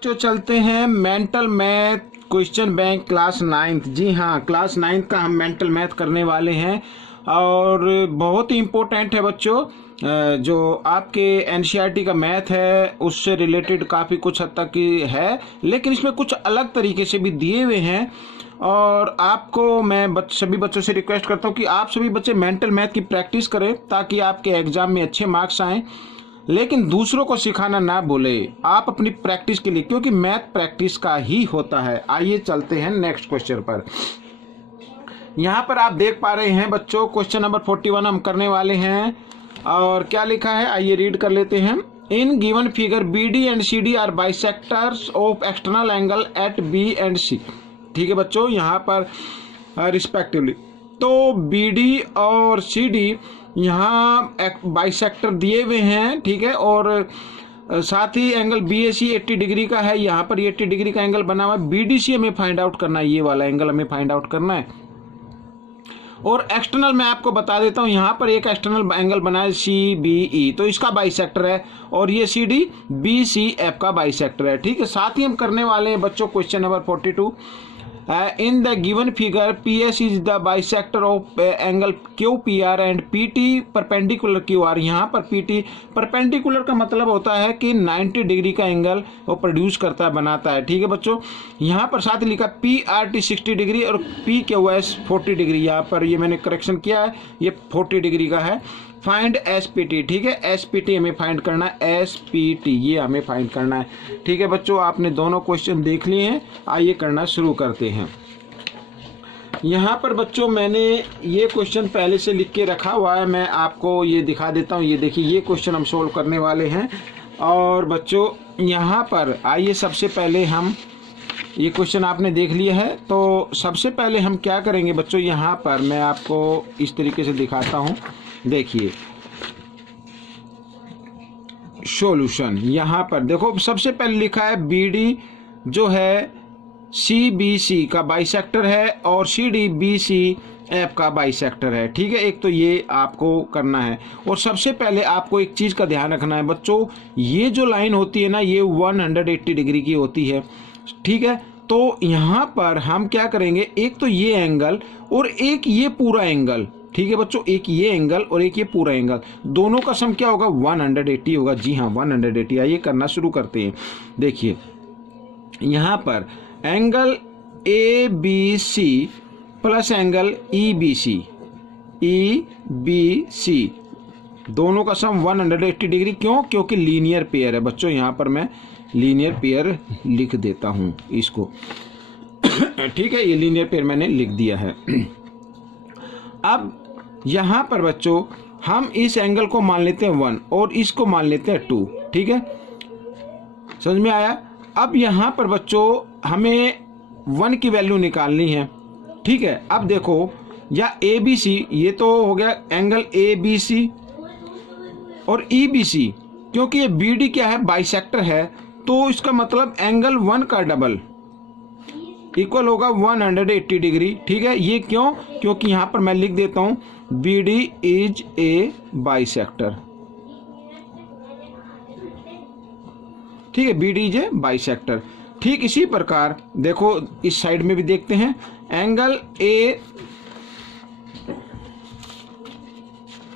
बच्चों चलते हैं mental math question bank class 9th। जी हाँ, क्लास 9th का हम मेंटल मैथ करने वाले हैं और बहुत ही इम्पोर्टेंट है बच्चों। जो आपके एनसीईआरटी का मैथ है उससे रिलेटेड काफ़ी कुछ हद तक की है, लेकिन इसमें कुछ अलग तरीके से भी दिए हुए हैं। और आपको मैं सभी बच्चों से रिक्वेस्ट करता हूँ कि आप सभी बच्चे मेंटल मैथ की प्रैक्टिस करें ताकि आपके एग्जाम में अच्छे मार्क्स आएँ, लेकिन दूसरों को सिखाना ना भूले आप अपनी प्रैक्टिस के लिए, क्योंकि मैथ प्रैक्टिस का ही होता है। आइए चलते हैं नेक्स्ट क्वेश्चन पर। यहाँ पर आप देख पा रहे हैं बच्चों, क्वेश्चन नंबर 41 हम करने वाले हैं और क्या लिखा है आइए रीड कर लेते हैं। In given figure BD and CD are bisectors of external angle at B and C। ठीक है बच्चों, यहाँ पर रिस्पेक्टिवली तो BD और CD यहाँ बाइसेक्टर दिए हुए हैं, ठीक है। और साथ ही एंगल BAC 80 डिग्री का है, यहाँ पर 80 डिग्री का एंगल बना हुआ है। BDC हमें फाइंड आउट करना है, ये वाला एंगल हमें फाइंड आउट करना है। और एक्सटर्नल मैं आपको बता देता हूँ, यहाँ पर एक एक्सटर्नल एंगल बना है CBE, तो इसका बाइसेक्टर है, और ये CD BCF का बाइसेक्टर है। ठीक है, साथ ही हम करने वाले हैं बच्चों question number 42। In the given figure PS is the bisector of angle QPR and PT perpendicular QR। यहाँ पर PT परपेंडिकुलर का मतलब होता है कि 90 डिग्री का एंगल वो प्रोड्यूस करता है, बनाता है। ठीक है बच्चों, यहाँ पर साथ लिखा PRT 60 डिग्री और PQS 40 डिग्री। यहाँ पर ये मैंने करेक्शन किया है, ये 40 डिग्री का है। फाइंड SPT, ठीक है, SPT हमें फाइंड करना है, SPT ये हमें फाइंड करना है। ठीक है बच्चों, आपने दोनों क्वेश्चन देख लिए हैं, आइए करना शुरू करते हैं। यहाँ पर बच्चों मैंने ये क्वेश्चन पहले से लिख के रखा हुआ है, मैं आपको ये दिखा देता हूँ। ये देखिए, ये क्वेश्चन हम सोल्व करने वाले हैं। और बच्चों यहाँ पर आइए, सबसे पहले हम ये क्वेश्चन आपने देख लिया है, तो सबसे पहले हम क्या करेंगे बच्चों, यहाँ पर मैं आपको इस तरीके से दिखाता हूँ। देखिए सॉल्यूशन, यहाँ पर देखो सबसे पहले लिखा है BD जो है CBC का बाइसेक्टर है और CD BCF का बाइसेक्टर है। ठीक है, एक तो ये आपको करना है। और सबसे पहले आपको एक चीज़ का ध्यान रखना है बच्चों, ये जो लाइन होती है ना, ये 180 डिग्री की होती है। ठीक है, तो यहाँ पर हम क्या करेंगे, एक तो ये एंगल और एक ये पूरा एंगल। ठीक है बच्चों, एक ये एंगल और एक ये पूरा एंगल, दोनों का सम क्या होगा, 180 होगा। जी हाँ, 180। आइए करना शुरू करते हैं। देखिए यहाँ पर angle ABC plus angle EBC दोनों का सम 180 डिग्री। क्यों? क्योंकि लीनियर पेयर है बच्चों। यहाँ पर मैं लीनियर पेयर लिख देता हूँ इसको। ठीक है, ये लीनियर पेयर मैंने लिख दिया है। अब यहाँ पर बच्चों हम इस एंगल को मान लेते हैं 1 और इसको मान लेते हैं 2। ठीक है, समझ में आया? अब यहाँ पर बच्चों हमें 1 की वैल्यू निकालनी है। ठीक है, अब देखो या ABC, ये तो हो गया एंगल ABC और EBC, क्योंकि ये BD क्या है, बाइसेक्टर है, तो इसका मतलब एंगल 1 का डबल इक्वल होगा 180 डिग्री। ठीक है, ये क्यों? क्योंकि यहाँ पर मैं लिख देता हूँ BD इज ए बाइसेक्टर। ठीक है, BD इज ए बाइसेक्टर। ठीक इसी प्रकार देखो इस साइड में भी देखते हैं, एंगल A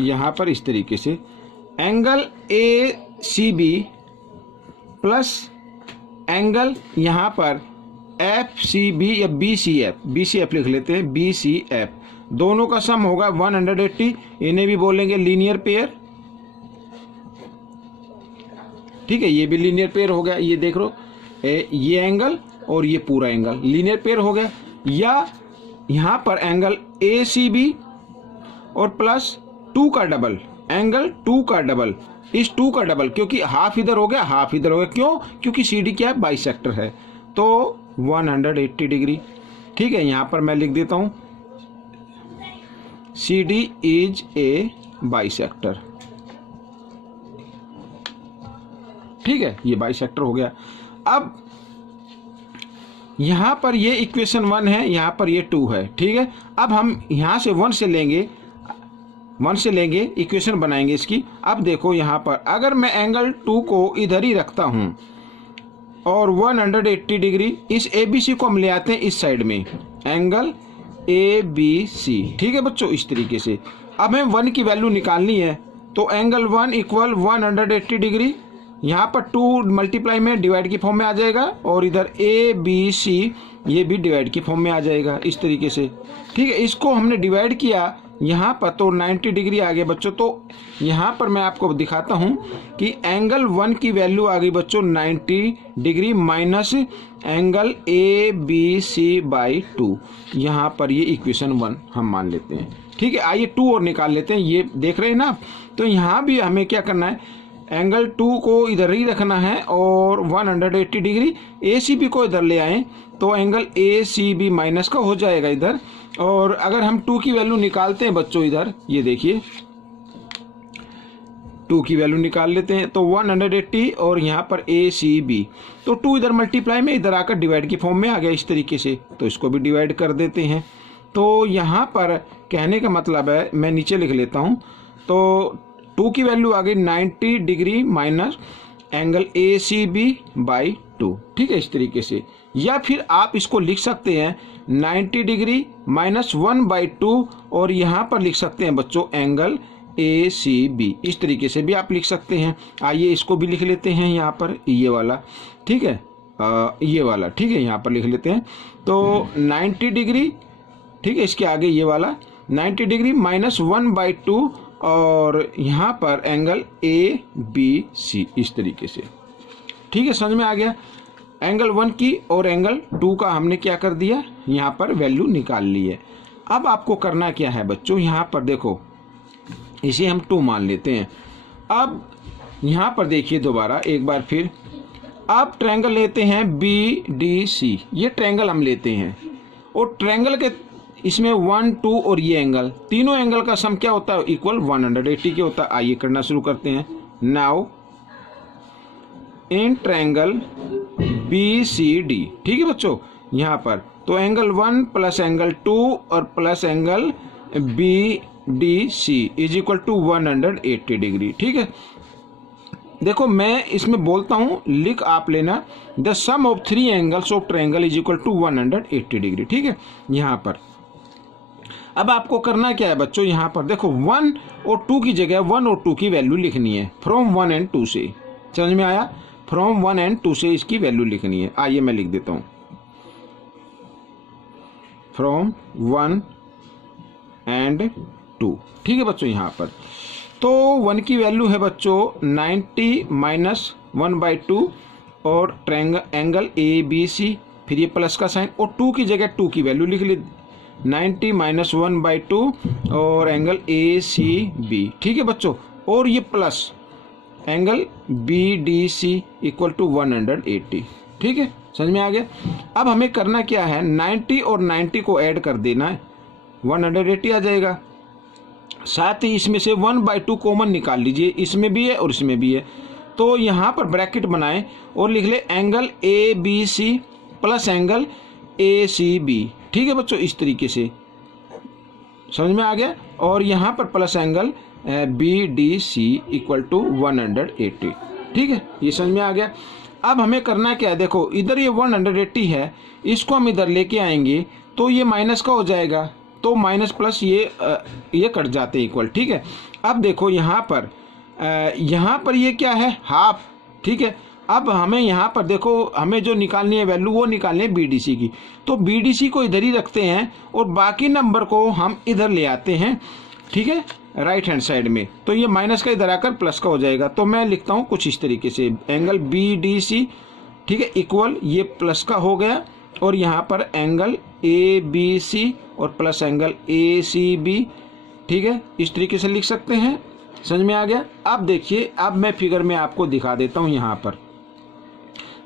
यहाँ पर इस तरीके से एंगल ACB प्लस एंगल यहाँ पर FCB या BCF लिख लेते हैं, BCF, दोनों का सम होगा 180। इन्हें भी बोलेंगे लीनियर पेयर। ठीक है, ये भी लीनियर पेयर हो गया। ये देख लो, ये एंगल और ये पूरा एंगल लीनियर पेयर हो गया। या यहाँ पर एंगल ACB और प्लस 2 का डबल, एंगल 2 का डबल, इस 2 का डबल, क्योंकि हाफ इधर हो गया हाफ इधर हो गया। क्यों? क्योंकि CD क्या है, बाइसेक्टर है, तो 180 डिग्री। ठीक है, यहाँ पर मैं लिख देता हूँ CD इज ए बाइसेक्टर। ठीक है, ये बाइसेक्टर हो गया। अब यहाँ पर ये इक्वेशन 1 है, यहाँ पर ये 2 है। ठीक है, अब हम यहाँ से 1 से लेंगे इक्वेशन बनाएंगे इसकी। अब देखो यहाँ पर अगर मैं एंगल 2 को इधर ही रखता हूँ, और 180 डिग्री, इस ABC को हम ले आते हैं इस साइड में, एंगल ABC। ठीक है बच्चों, इस तरीके से। अब हमें 1 की वैल्यू निकालनी है, तो एंगल 1 इक्वल 180 डिग्री, यहाँ पर 2 मल्टीप्लाई में डिवाइड की फॉर्म में आ जाएगा, और इधर ABC ये भी डिवाइड की फॉर्म में आ जाएगा इस तरीके से। ठीक है, इसको हमने डिवाइड किया यहाँ पर तो 90 डिग्री आ गया बच्चों। तो यहाँ पर मैं आपको दिखाता हूँ कि एंगल 1 की वैल्यू आ गई बच्चों 90 डिग्री माइनस एंगल ABC/2। यहाँ पर ये इक्वेशन 1 हम मान लेते हैं। ठीक है, आइए 2 और निकाल लेते हैं। ये देख रहे हैं ना, तो यहाँ भी हमें क्या करना है, एंगल 2 को इधर ही रखना है और 180 डिग्री ACB को इधर ले आएँ तो एंगल ACB माइनस का हो जाएगा इधर। और अगर हम 2 की वैल्यू निकालते हैं बच्चों, इधर ये देखिए 2 की वैल्यू निकाल लेते हैं तो 180 और यहाँ पर ACB, तो 2 इधर मल्टीप्लाई में इधर आकर डिवाइड की फॉर्म में आ गया इस तरीके से। तो इसको भी डिवाइड कर देते हैं। तो यहाँ पर कहने का मतलब है, मैं नीचे लिख लेता हूँ, तो 2 की वैल्यू आ गई 90 डिग्री माइनस एंगल ACB/2। ठीक है, इस तरीके से। या फिर आप इसको लिख सकते हैं 90 डिग्री माइनस 1/2 और यहाँ पर लिख सकते हैं बच्चों एंगल ACB। इस तरीके से भी आप लिख सकते हैं। आइए इसको भी लिख लेते हैं यहाँ पर, ये वाला। ठीक है, ये वाला। ठीक है, यहाँ पर लिख लेते हैं तो 90 डिग्री, ठीक है, इसके आगे ये वाला 90 डिग्री माइनस 1/2 और यहाँ पर एंगल ABC इस तरीके से। ठीक है, समझ में आ गया। एंगल 1 की और एंगल 2 का हमने क्या कर दिया, यहाँ पर वैल्यू निकाल ली है। अब आपको करना क्या है बच्चों, यहाँ पर देखो, इसे हम 2 मान लेते हैं। अब यहाँ पर देखिए दोबारा एक बार फिर, आप ट्रायंगल लेते हैं BDC, ये ट्रायंगल हम लेते हैं और ट्रायंगल के इसमें 1, 2 और ये एंगल, तीनों एंगल का सम क्या होता है, इक्वल 180 के होता है। आइए करना शुरू करते हैं। नाउ इन ट्रायंगल BCD, ठीक है बच्चों, यहाँ पर तो एंगल 1 प्लस एंगल 2 और plus angle BDC is equal to 180 degree. ठीक है, देखो मैं इसमें बोलता हूँ, लिख आप लेना, the sum of 3 angles of triangle is equal to 180 degree. ठीक है, यहाँ पर अब आपको करना क्या है बच्चों, यहाँ पर देखो 1 और 2 की जगह 1 और 2 की वैल्यू लिखनी है फ्रॉम 1 एंड 2 से। समझ में आया, फ्रॉम 1 एंड 2 से इसकी वैल्यू लिखनी है। आइए मैं लिख देता हूँ, फ्रॉम 1 एंड 2। ठीक है बच्चों, यहाँ पर तो 1 की वैल्यू है बच्चों 90 माइनस 1/2 और ट्रायंगल एंगल ABC, फिर ये प्लस का साइन, और 2 की जगह 2 की वैल्यू लिख ली 90 माइनस 1/2 और एंगल ACB। ठीक है बच्चों, और ये plus angle BDC equal to 180। ठीक है, समझ में आ गया। अब हमें करना क्या है, 90 और 90 को ऐड कर देना है, 180 आ जाएगा। साथ ही इसमें से 1/2 कॉमन निकाल लीजिए, इसमें भी है और इसमें भी है। तो यहाँ पर ब्रैकेट बनाएं और लिख ले angle ABC plus angle ACB। ठीक है बच्चों, इस तरीके से समझ में आ गया। और यहाँ पर plus angle BDC equal to 180। ठीक है, ये समझ में आ गया। अब हमें करना क्या है, देखो इधर ये 180 है, इसको हम इधर लेके आएंगे तो ये माइनस का हो जाएगा, तो माइनस प्लस ये कट जाते हैं इक्वल। ठीक है, अब देखो यहाँ पर ये क्या है, हाफ। ठीक है, अब हमें यहाँ पर देखो, हमें जो निकालनी है वैल्यू वो निकालनी है BDC की, तो BDC को इधर ही रखते हैं और बाकी नंबर को हम इधर ले आते हैं। ठीक है, राइट हैंड साइड में, तो ये माइनस का इधर आकर प्लस का हो जाएगा। तो मैं लिखता हूँ कुछ इस तरीके से, एंगल BDC, ठीक है, इक्वल ये प्लस का हो गया और यहाँ पर एंगल ABC और प्लस एंगल ACB। ठीक है, इस तरीके से लिख सकते हैं। समझ में आ गया। अब देखिए, अब मैं फिगर में आपको दिखा देता हूँ। यहाँ पर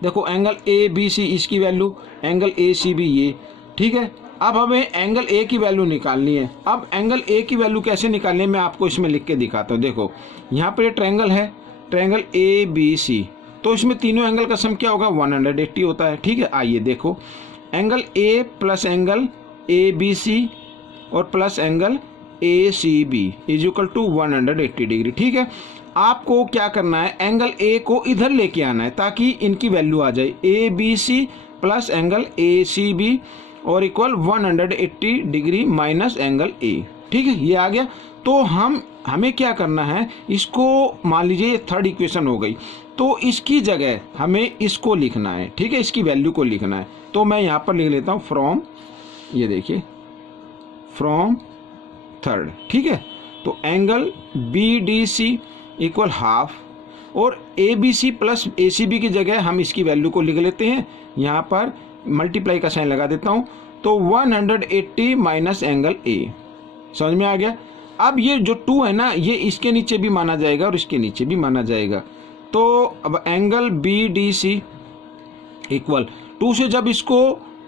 देखो एंगल ABC इसकी वैल्यू, एंगल ACB ये। ठीक है, अब हमें एंगल A की वैल्यू निकालनी है। अब एंगल A की वैल्यू कैसे निकालनी है मैं आपको इसमें लिख के दिखाता हूँ। देखो यहाँ पर ये ट्रायंगल है, ट्रायंगल ABC, तो इसमें तीनों एंगल का सम क्या होगा, 180 होता है। ठीक है, आइए देखो, angle A plus angle ABC और plus angle ACB is equal to 180 degree. ठीक है, आपको क्या करना है, एंगल ए को इधर लेके आना है ताकि इनकी वैल्यू आ जाए, A B C plus angle A C B और equal 180 degree minus angle A. ठीक है, ये आ गया। तो हमें क्या करना है, इसको मान लीजिए ये थर्ड इक्वेशन हो गई, तो इसकी जगह हमें इसको लिखना है। ठीक है, इसकी वैल्यू को लिखना है। तो मैं यहाँ पर लिख लेता हूँ फ्रॉम, ये देखिए फ्रॉम थर्ड। ठीक है, तो angle B D C equal half और A B C plus A C B की जगह हम इसकी वैल्यू को लिख लेते हैं, यहाँ पर मल्टीप्लाई का साइन लगा देता हूँ। तो 180 माइनस एंगल ए, समझ में आ गया। अब ये जो 2 है ना, ये इसके नीचे भी माना जाएगा और इसके नीचे भी माना जाएगा। तो अब angle B D C equal 2 से जब इसको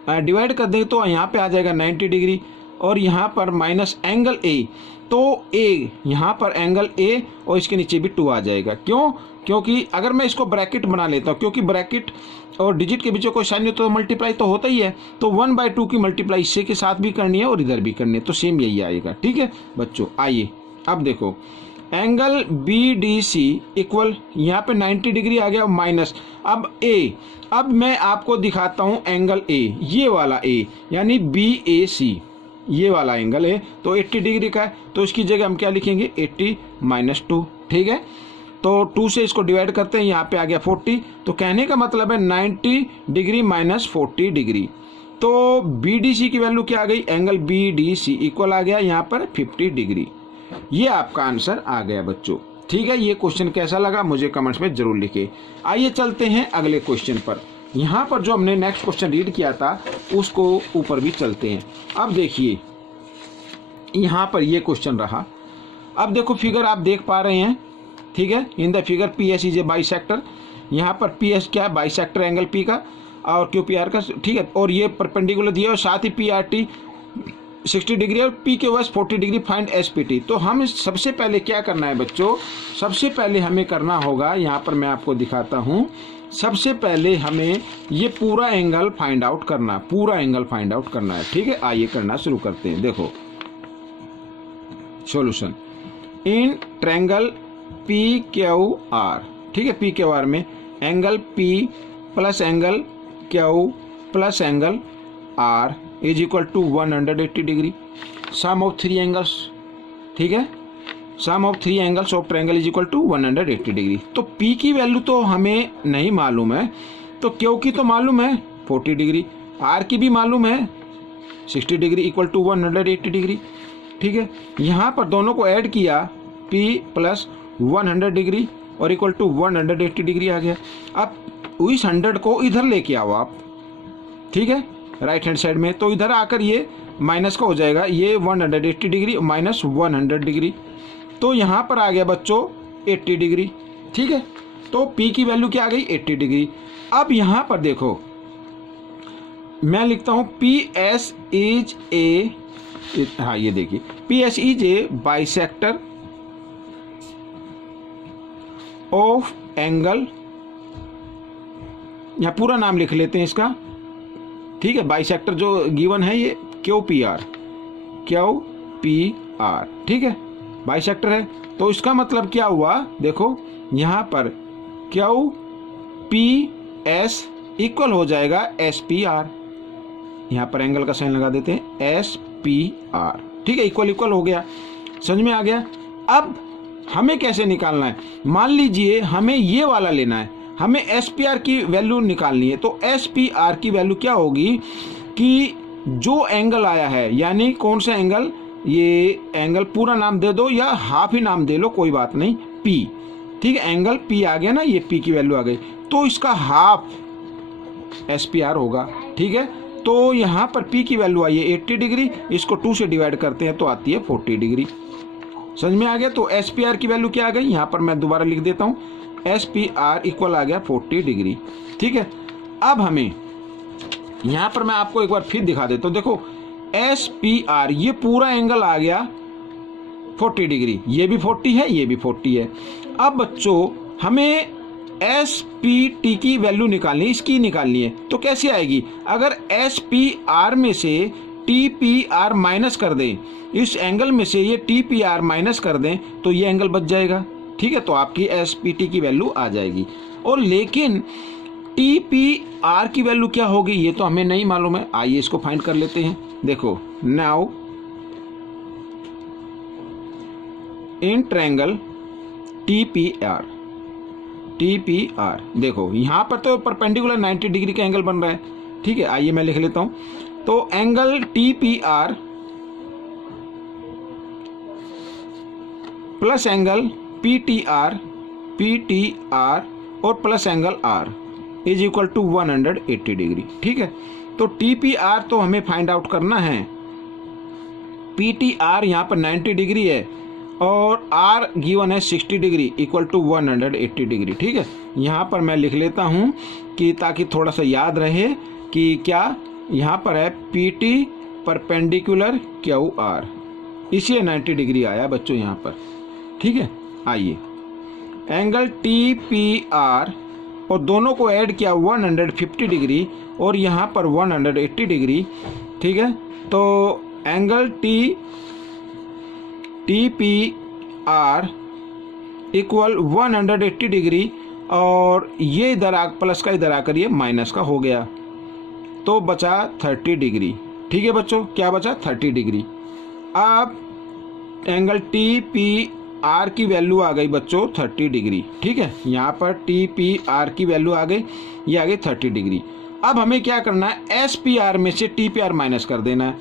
डिवाइड कर दें तो यहाँ पे आ जाएगा 90 डिग्री और यहाँ पर माइनस एंगल ए, तो ए यहाँ पर एंगल ए और इसके नीचे भी 2 आ जाएगा। क्यों? क्योंकि अगर मैं इसको ब्रैकेट बना लेता हूँ, क्योंकि ब्रैकेट और डिजिट के बीच में कोई साइन नहीं तो मल्टीप्लाई तो होता ही है, तो 1/2 की मल्टीप्लाई इससे के साथ भी करनी है और इधर भी करनी है, तो सेम यही आएगा। ठीक है बच्चों, आइए अब देखो angle B D C equal यहाँ पे 90 डिग्री आ गया माइनस अब ए। अब मैं आपको दिखाता हूँ एंगल ए, ये वाला ए यानी बी ए सी, ये वाला एंगल है तो 80 डिग्री का है, तो इसकी जगह हम क्या लिखेंगे 80 माइनस 2। ठीक है, तो 2 से इसको डिवाइड करते हैं, यहाँ पे आ गया 40। तो कहने का मतलब है 90 डिग्री माइनस 40 डिग्री। तो बी डी सी की वैल्यू क्या आ गई, angle B D C equal आ गया यहाँ पर 50 डिग्री। ये आपका आंसर आ गया बच्चों। ठीक है, ये क्वेश्चन कैसा लगा मुझे कमेंट्स में जरूर लिखे। आइए चलते हैं अगले क्वेश्चन पर। यहाँ पर जो हमने नेक्स्ट क्वेश्चन रीड किया था उसको ऊपर भी चलते हैं। अब देखिए यहाँ पर ये क्वेश्चन रहा। अब देखो फिगर आप देख पा रहे हैं। ठीक है, in the figure P S is a bisector. यहाँ पर पी एस क्या है, बाइसेक्टर एंगल पी का और क्यू पी आर का। ठीक है, और ये परपेंडिकुलर दिया और साथ ही पी आर टी 60 डिग्री और पी के wise 40 degree, find S P T. तो हम सबसे पहले क्या करना है बच्चों, सबसे पहले हमें करना होगा, यहाँ पर मैं आपको दिखाता हूँ। सबसे पहले हमें ये पूरा एंगल फाइंड आउट करना, पूरा एंगल फाइंड आउट करना है। ठीक है, आइए करना शुरू करते हैं। देखो solution in triangle P Q R. ठीक है, पी क्यू आर में angle P plus angle Q plus angle R is equal to 180 degree. Sum of 3 angles. ठीक है, sum of 3 angles of triangle is equal to 180 degree. तो P की value तो हमें नहीं मालूम है, तो क्यू की तो मालूम है 40 डिग्री, आर की भी मालूम है 60 डिग्री इक्वल टू 180 डिग्री। ठीक है, यहाँ पर दोनों को ऐड किया, P प्लस 100 डिग्री और इक्वल टू 180 डिग्री आ गया। अब इस 100 को इधर लेके आओ आप। ठीक है, राइट हैंड साइड में, तो इधर आकर ये माइनस का हो जाएगा, ये 180 डिग्री माइनस 100 डिग्री, तो यहाँ पर आ गया बच्चों 80 डिग्री। ठीक है, तो P की वैल्यू क्या आ गई 80 डिग्री। अब यहाँ पर देखो मैं लिखता हूँ पी एस इज ए, हाँ ये देखिए P S is a bisector of angle, यहाँ पूरा नाम लिख लेते हैं इसका। ठीक है, बाइसेक्टर जो गिवन है ये Q P R, Q P R. ठीक है, बाइसेक्टर है, तो इसका मतलब क्या हुआ, देखो यहाँ पर क्यू पी एस इक्वल हो जाएगा एस पी आर। यहाँ पर एंगल का साइन लगा देते हैं, एस पी आर। ठीक है, इक्वल इक्वल हो गया, समझ में आ गया। अब हमें कैसे निकालना है, मान लीजिए हमें ये वाला लेना है, हमें एस पी आर की वैल्यू निकालनी है। तो एस पी आर की वैल्यू क्या होगी कि जो एंगल आया है, यानी कौन सा एंगल, ये एंगल पूरा नाम दे दो या हाफ ही नाम दे लो, कोई बात नहीं, पी। ठीक है, एंगल पी आ गया ना, ये पी की वैल्यू आ गई, तो इसका हाफ एस पी आर होगा। ठीक है, तो यहाँ पर P की वैल्यू आई है 80 डिग्री, इसको 2 से डिवाइड करते हैं तो आती है 40 डिग्री। समझ में आ गया। तो एस पी आर की वैल्यू क्या आ गई, यहाँ पर मैं दोबारा लिख देता हूँ, एस पी आर इक्वल आ गया 40 डिग्री। ठीक है, अब हमें यहाँ पर मैं आपको एक बार फिर दिखा देता हूँ। देखो एस पी आर ये पूरा एंगल आ गया 40 डिग्री, ये भी 40 है, ये भी 40 है। अब बच्चों हमें एस पी टी की वैल्यू निकालनी, इसकी निकालनी है, तो कैसे आएगी, अगर एस पी आर में से टी पी आर माइनस कर दें, इस एंगल में से ये टी पी आर माइनस कर दें तो ये एंगल बच जाएगा। ठीक है, तो आपकी SPT की वैल्यू आ जाएगी। और लेकिन TPR की वैल्यू क्या होगी ये तो हमें नहीं मालूम है। आइए इसको फाइंड कर लेते हैं। देखो, नाउ इन ट्रायंगल TPR देखो यहाँ पर तो परपेंडिकुलर 90 डिग्री का एंगल बन रहा है। ठीक है, आइए मैं लिख लेता हूँ। तो angle TPR plus angle PTR और plus angle R is equal to 180 degree. ठीक है, तो TPR तो हमें फाइंड आउट करना है, PTR यहाँ पर 90 डिग्री है और R गिवन है 60 डिग्री इक्वल टू 180 डिग्री। ठीक है, यहाँ पर मैं लिख लेता हूँ कि ताकि थोड़ा सा याद रहे कि क्या यहाँ पर है PT परपेंडिकुलर QR, इसलिए 90 डिग्री आया बच्चों यहाँ पर। ठीक है, आइए एंगल TPR और दोनों को ऐड किया 150 डिग्री और यहाँ पर 180 डिग्री। ठीक है, तो एंगल TPR इक्वल 180 डिग्री और ये इधर प्लस का इधर आकर ये माइनस का हो गया, तो बचा 30 डिग्री। ठीक है बच्चों, क्या बचा? 30 डिग्री। अब एंगल TPR की वैल्यू आ गई बच्चों 30 डिग्री। ठीक है, यहाँ पर TPR की वैल्यू आ गई, ये आ गई 30 डिग्री। अब हमें क्या करना है, SPR में से TPR माइनस कर देना है,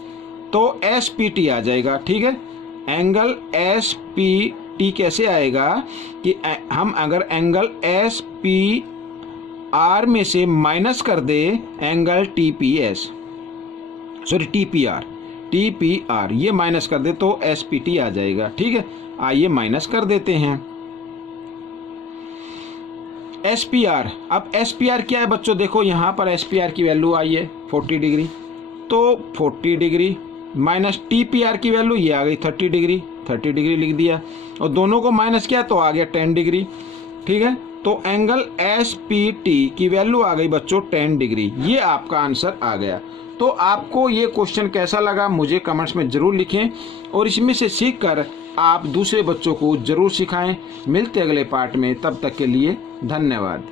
तो SPT आ जाएगा। ठीक है, एंगल SPT कैसे आएगा कि हम अगर एंगल SPR में से माइनस कर दे एंगल TPR ये माइनस कर दे तो SPT आ जाएगा। ठीक है, आइए माइनस कर देते हैं SPR। अब SPR क्या है बच्चों, देखो यहाँ पर SPR की वैल्यू आई है 40 डिग्री, तो 40 डिग्री माइनस TPR की वैल्यू ये आ गई 30 डिग्री, 30 डिग्री लिख दिया और दोनों को माइनस किया तो आ गया 10 डिग्री। ठीक है, तो एंगल SPT की वैल्यू आ गई बच्चों 10 डिग्री। ये आपका आंसर आ गया। तो आपको ये क्वेश्चन कैसा लगा मुझे कमेंट्स में ज़रूर लिखें और इसमें से सीखकर आप दूसरे बच्चों को ज़रूर सिखाएं। मिलते अगले पार्ट में, तब तक के लिए धन्यवाद।